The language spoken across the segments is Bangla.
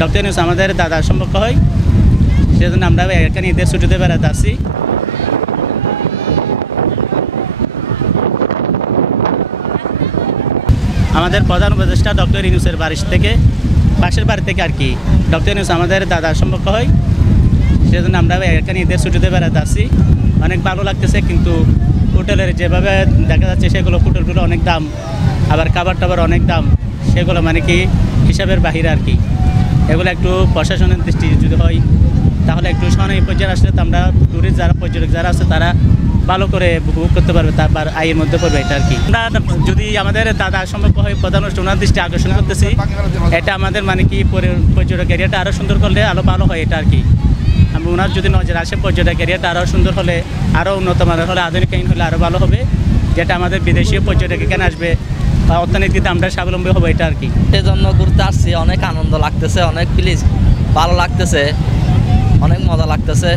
ডক্টর ইউনূস আমাদের দাদার সম্পর্ক হয়, সেজন্য আমরা এখানে ঈদের ছুটিতে বেড়াতে আসছি। আমাদের প্রধান উপদেষ্টা ডক্টর ইউনূসের বাড়ি থেকে, পাশের বাড়ি থেকে আর কি ডক্টর ইউনূস আমাদের দাদার সম্পর্ক হয়, সেজন্য আমরা এখানে ঈদের ছুটিতে বেড়াতে আসছি। অনেক ভালো লাগতেছে, কিন্তু হোটেলের যেভাবে দেখা যাচ্ছে সেগুলো হোটেলগুলো অনেক দাম, আবার খাবার টাবার অনেক দাম, সেগুলো মানে কি হিসাবের বাহিরে আর কি। এগুলো একটু প্রশাসনের দৃষ্টি যদি হয় তাহলে একটু সহনীয় পর্যায়ে আসলে তো আমরা টুরিস্ট যারা পর্যটক যারা আছে তারা ভালো করে উপভোগ করতে পারবে, তারপর আয়ের মধ্যে পড়বে এটা আর কি। আমরা যদি আমাদের দাদা সম্পর্ক হয় প্রধান ওনার দৃষ্টি আকর্ষণ করতেছি, এটা আমাদের মানে কি পর্যটক এরিয়াটা আরও সুন্দর করলে আরও ভালো হয় এটা আর কি। আমি ওনার যদি নজর আসে পর্যটক এরিয়াটা আরও সুন্দর হলে, আরও উন্নত মানের হলে, আধুনিকায়ন হলে আরও ভালো হবে, যেটা আমাদের বিদেশি পর্যটক এখানে আসবে, অর্থনীতিতে আমরা স্বাবলম্বী হবো এটা আর কি। সেজন্য ঘুরতে আসছি, অনেক আনন্দ লাগতেছে, অনেক প্লিজ ভালো লাগতেছে, অনেক মজা লাগতেছে,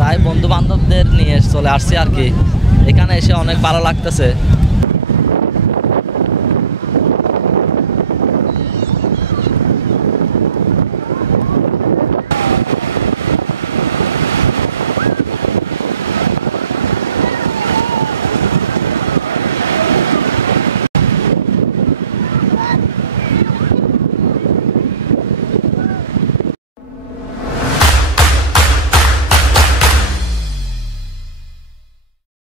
তাই বন্ধু বান্ধবদের নিয়ে চলে আসছি আর কি। এখানে এসে অনেক ভালো লাগতেছে।